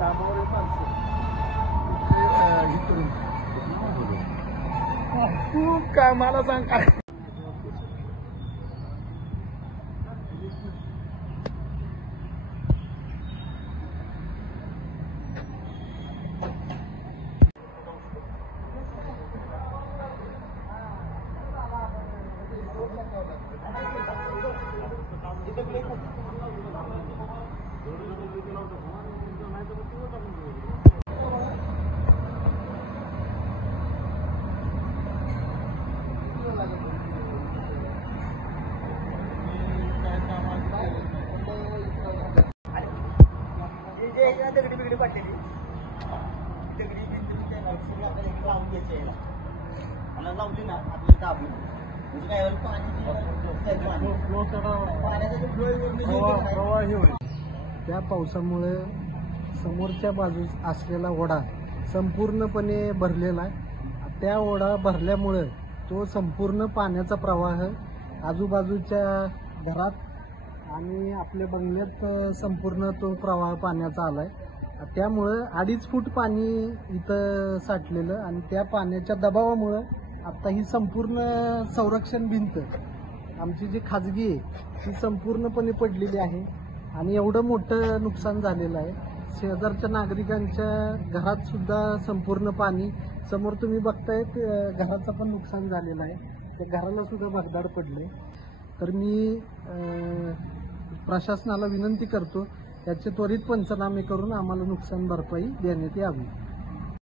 कामावर माणसं तू काय मला सांग काय दगडी बिगडी पाडलेली दगडी बिगडी आपल्याला लावून घ्यायची याला मला लावली ना आपल्याला दाबून म्हणजे काय पाण्याचा त्या पावसामुळे समोरच्या बाजूस असलेला ओढा संपूर्णपणे भरलेला आहे. त्या ओढा भरल्यामुळे तो संपूर्ण पाण्याचा प्रवाह आजूबाजूच्या घरात आणि आपल्या बंगल्यात संपूर्ण तो प्रवाह पाण्याचा आलाय. त्यामुळं 2.5 फूट पाणी इथं साठलेलं आणि त्या पाण्याच्या दबावामुळं आता ही संपूर्ण संरक्षण भिंत आमची जी खाजगी आहे ती संपूर्णपणे पडलेली आहे आणि एवढं मोठं नुकसान झालेलं आहे. शेजारच्या नागरिकांच्या घरात सुद्धा संपूर्ण पाणी समोर तुम्ही बघताय घराचं पण नुकसान झालेलं आहे. त्या घराला सुद्धा भगदाड पडले. तर मी प्रशासनाला विनंती करतो याचे त्वरित पंचनामे करून आम्हाला नुकसान भरपाई देण्यात यावी.